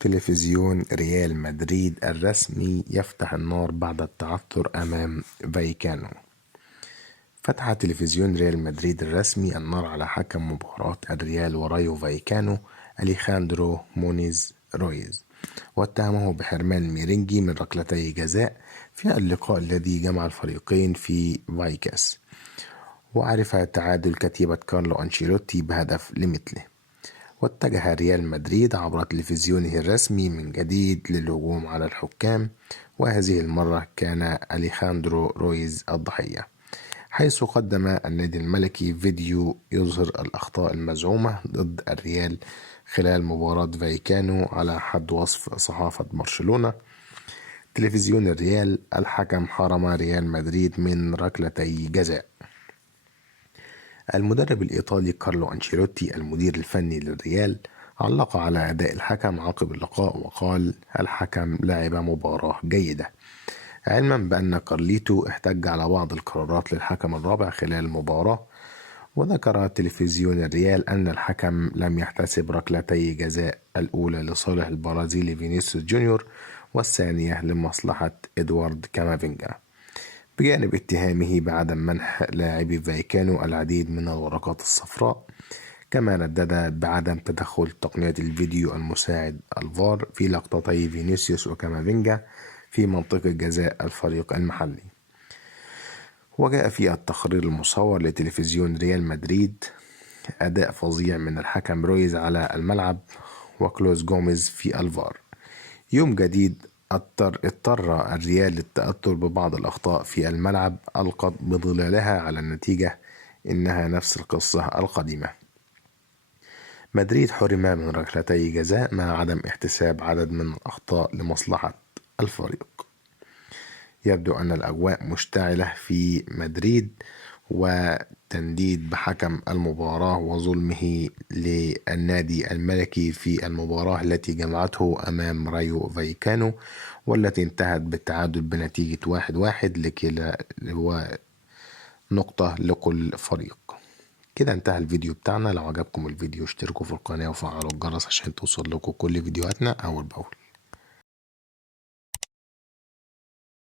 تلفزيون ريال مدريد الرسمي يفتح النار بعد التعثر أمام فايكانو. فتح تلفزيون ريال مدريد الرسمي النار على حكم مباراة الريال ورايو فايكانو أليخاندرو مونيز رويز، واتهمه بحرمان ميرينجي من ركلتي جزاء في اللقاء الذي جمع الفريقين في فايكاس، وعرف تعادل كتيبة كارلو أنشيلوتي بهدف لمثله. واتجه ريال مدريد عبر تلفزيونه الرسمي من جديد للهجوم على الحكام، وهذه المرة كان أليخاندرو رويز الضحية، حيث قدم النادي الملكي فيديو يظهر الأخطاء المزعومة ضد الريال خلال مباراة فايكانو على حد وصف صحافة برشلونة. تلفزيون الريال: الحكم حرم ريال مدريد من ركلتي جزاء. المدرب الإيطالي كارلو أنشيلوتي المدير الفني للريال علق على أداء الحكم عقب اللقاء وقال: الحكم لعب مباراة جيدة، علما بأن كارليتو احتج على بعض القرارات للحكم الرابع خلال المباراة. وذكر تلفزيون الريال أن الحكم لم يحتسب ركلتي جزاء الأولى لصالح البرازيلي فينيسيوس جونيور والثانية لمصلحة إدوارد كامافينجا، بجانب اتهامه بعدم منح لاعبي فايكانو العديد من الورقات الصفراء. كما ردد بعدم تدخل تقنية الفيديو المساعد الفار في لقطتي فينيسيوس وكامافينجا في منطقة جزاء الفريق المحلي. وجاء في التقرير المصور لتلفزيون ريال مدريد أداء فظيع من الحكم رويز على الملعب وكلوز جوميز في الفار. يوم جديد اضطر الريال للتأثر ببعض الأخطاء في الملعب ألقت بظلالها على النتيجة، إنها نفس القصة القديمة. مدريد حرم من ركلتي جزاء مع عدم احتساب عدد من الأخطاء لمصلحة الفريق. يبدو أن الأجواء مشتعلة في مدريد، وتنديد بحكم المباراة وظلمه للنادي الملكي في المباراة التي جمعته أمام رايو فايكانو، والتي انتهت بالتعادل بنتيجة 1-1 لكلا نقطة لكل فريق. كده انتهى الفيديو بتاعنا. لو عجبكم الفيديو اشتركوا في القناة وفعلوا الجرس عشان توصل لكم كل فيديوهاتنا أول بأول.